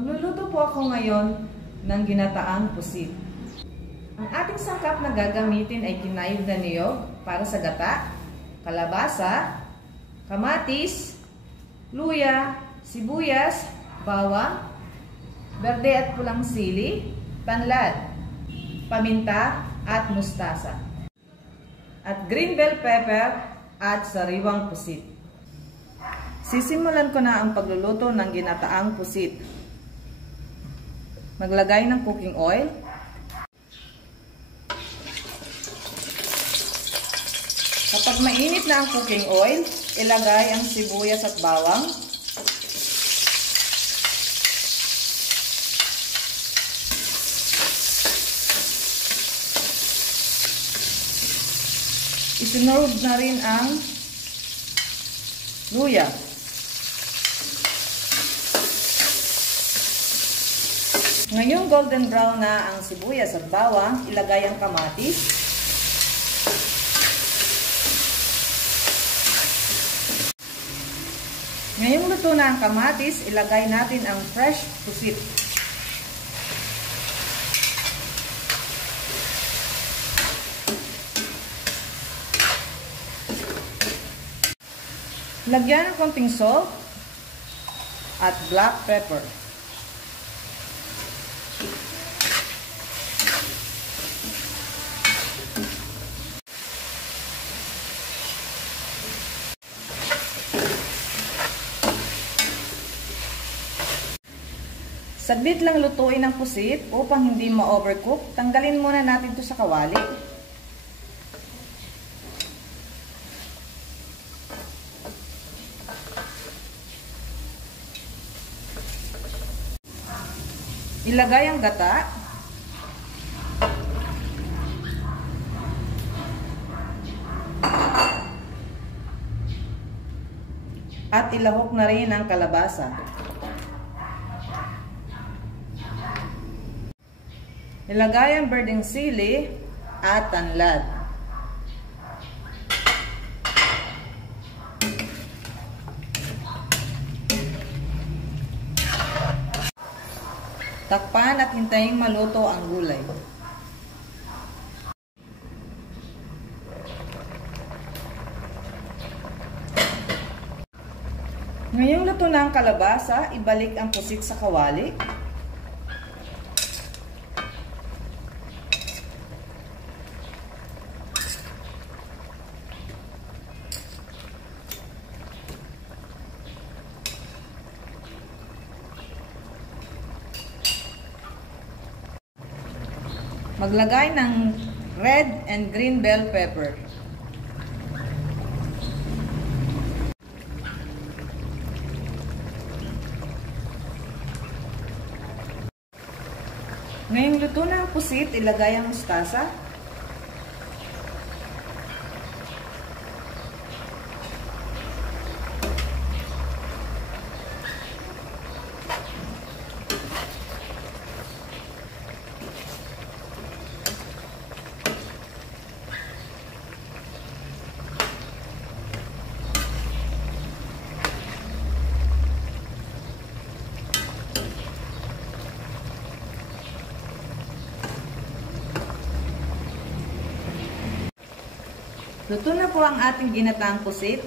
Magluluto po ako ngayon ng ginataang pusit. Ang ating sangkap na gagamitin ay kinayod na niyog para sa gata, kalabasa, kamatis, luya, sibuyas, bawang, berde at pulang sili, tanlad, paminta at mustasa, at green bell pepper at sariwang pusit. Sisimulan ko na ang pagluluto ng ginataang pusit. Maglagay ng cooking oil. Kapag mainit na ang cooking oil, ilagay ang sibuyas at bawang. Isunod na rin ang luya. Ngayong golden brown na ang sibuyas at bawang, ilagay ang kamatis. Ngayong luto na ang kamatis, ilagay natin ang fresh pusit. Lagyan ng konting salt at black pepper. Saglit lang lutuin ang pusit upang hindi ma-overcook. Tanggalin muna natin ito sa kawali. Ilagay ang gata. At ilahok na rin ang kalabasa. Ilagay ang berdeng sili at tanlad. Takpan at hintayin maluto ang gulay. Ngayong luto na ang kalabasa, ibalik ang pusit sa kawali. Maglagay ng red and green bell pepper. Ngayong luto na ang pusit, ilagay ang mustasa. Luto na po ang ating ginataang pusit.